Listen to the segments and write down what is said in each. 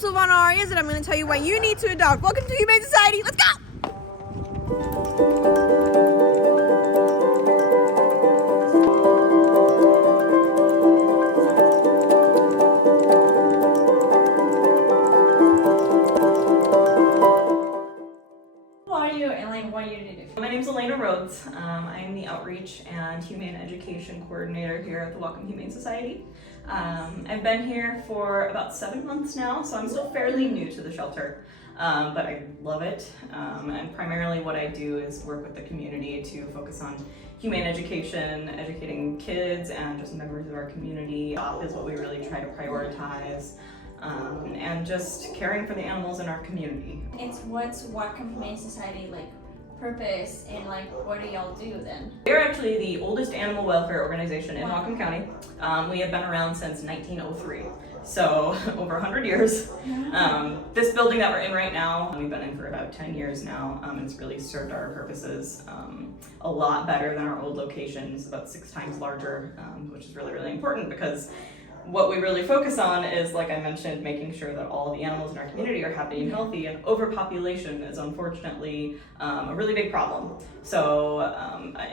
Silvana Arias, and I'm going to tell you why you need to adopt. Welcome to Humane Society. Let's go! Who are you and like what do you do? My name's Elena Rhodes. I am the Outreach and Humane Education Coordinator here at the Welcome Humane Society. I've been here for about 7 months now, so I'm still fairly new to the shelter, but I love it. And primarily what I do is work with the community to focus on humane education, educating kids and just members of our community. That is what we really try to prioritize. And just caring for the animals in our community. What's Welcome Humane Society like purpose and like what do y'all do then? We're actually the oldest animal welfare organization in Whatcom County. We have been around since 1903, so over 100 years. This building that we're in right now, we've been in for about 10 years now. It's really served our purposes a lot better than our old locations, about 6 times larger, which is really, really important because what we really focus on is, like I mentioned, making sure that all the animals in our community are happy and healthy, and overpopulation is unfortunately a really big problem. So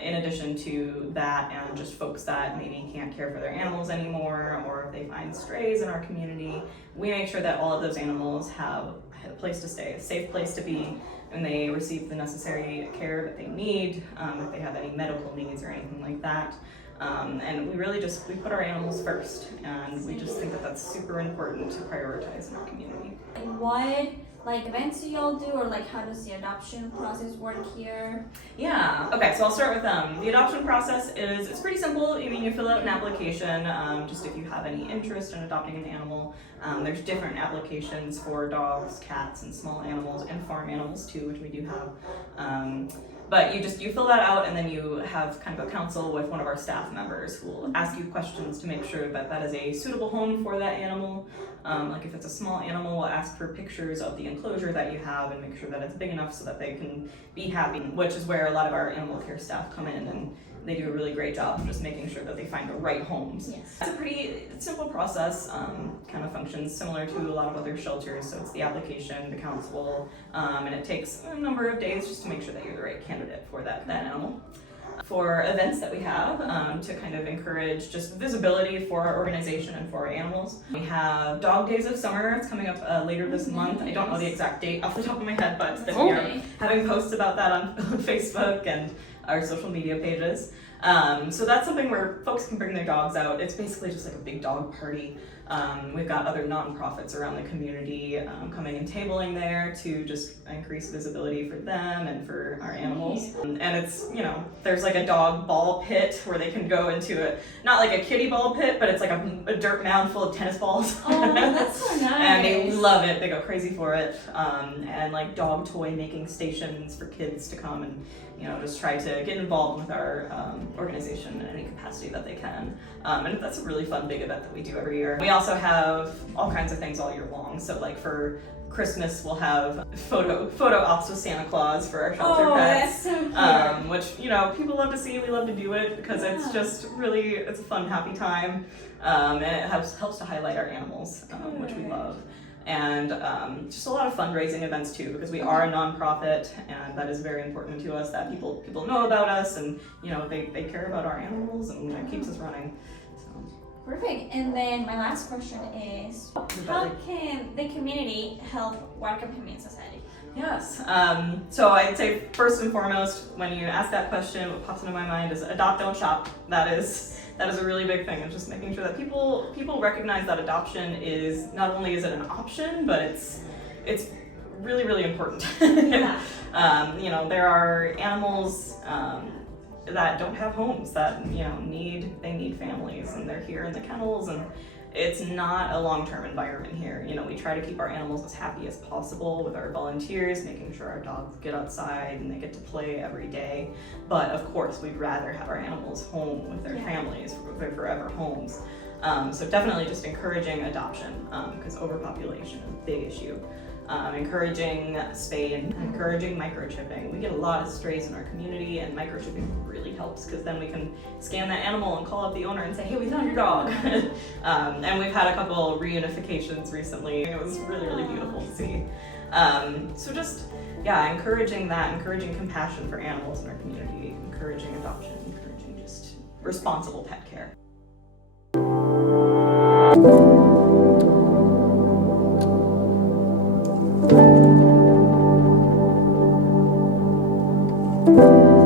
in addition to that, and just folks that maybe can't care for their animals anymore, or if they find strays in our community, we make sure that all of those animals have a place to stay, a safe place to be, and they receive the necessary care that they need, if they have any medical needs or anything like that. And we put our animals first, and we just think that that's super important to prioritize in our community. What like events do y'all do, or like how does the adoption process work here? Yeah, okay, so I'll start with the adoption process it's pretty simple. I mean, you fill out an application, just if you have any interest in adopting an animal. There's different applications for dogs, cats, and small animals, and farm animals too, which we do have. But you fill that out, and then you have kind of a council with one of our staff members who will ask you questions to make sure that that is a suitable home for that animal. Like if it's a small animal, we'll ask for pictures of the enclosure that you have and make sure that it's big enough so that they can be happy, which is where a lot of our animal care staff come in, and they do a really great job of just making sure that they find the right homes. Yes. It's a pretty simple process, kind of functions similar to a lot of other shelters. So it's the application, the council, and it takes a number of days just to make sure that you're the right candidate for that animal. For events that we have to kind of encourage just visibility for our organization and for our animals. We have Dog Days of Summer. It's coming up later this month. I don't know the exact date off the top of my head, but we're having posts about that on Facebook and our social media pages. So that's something where folks can bring their dogs out. It's basically just like a big dog party. We've got other nonprofits around the community coming and tabling there to just increase visibility for them and for our animals. And it's, there's like a dog ball pit where they can go into it, not like a kiddie ball pit, but it's like a dirt mound full of tennis balls. Oh, that's so nice. And they love it. They go crazy for it. And like dog toy making stations for kids to come and just try to get involved with our organization in any capacity that they can. And that's a really fun big event that we do every year. We also have all kinds of things all year long. So like for Christmas, we'll have photo ops with Santa Claus for our shelter pets. That's so cute. Which, people love to see. We love to do it because it's just really, it's a fun, happy time. And it helps to highlight our animals, which we love. And just a lot of fundraising events too, because we are a nonprofit, and that is very important to us that people know about us, and they care about our animals, and that keeps us running. So. Perfect. And then my last question is, how can the community help Welcome Humane Society? Yes. So I'd say first and foremost, when you ask that question, what pops into my mind is adopt, don't shop. That is a really big thing. It's just making sure that people recognize that adoption is not only is it an option, but it's really, really important. Yeah. There are animals that don't have homes, that need families, and they're here in the kennels, and it's not a long-term environment here. We try to keep our animals as happy as possible with our volunteers, making sure our dogs get outside and they get to play every day. But of course, we'd rather have our animals home with their families, with their forever homes. So definitely just encouraging adoption, because overpopulation is a big issue. Encouraging spay and encouraging microchipping. We get a lot of strays in our community, and microchipping really helps, because then we can scan that animal and call up the owner and say, hey, we found your dog. And we've had a couple reunifications recently. It was really, really beautiful to see. So just, yeah, encouraging compassion for animals in our community, encouraging adoption, encouraging just responsible pet care. Thank you.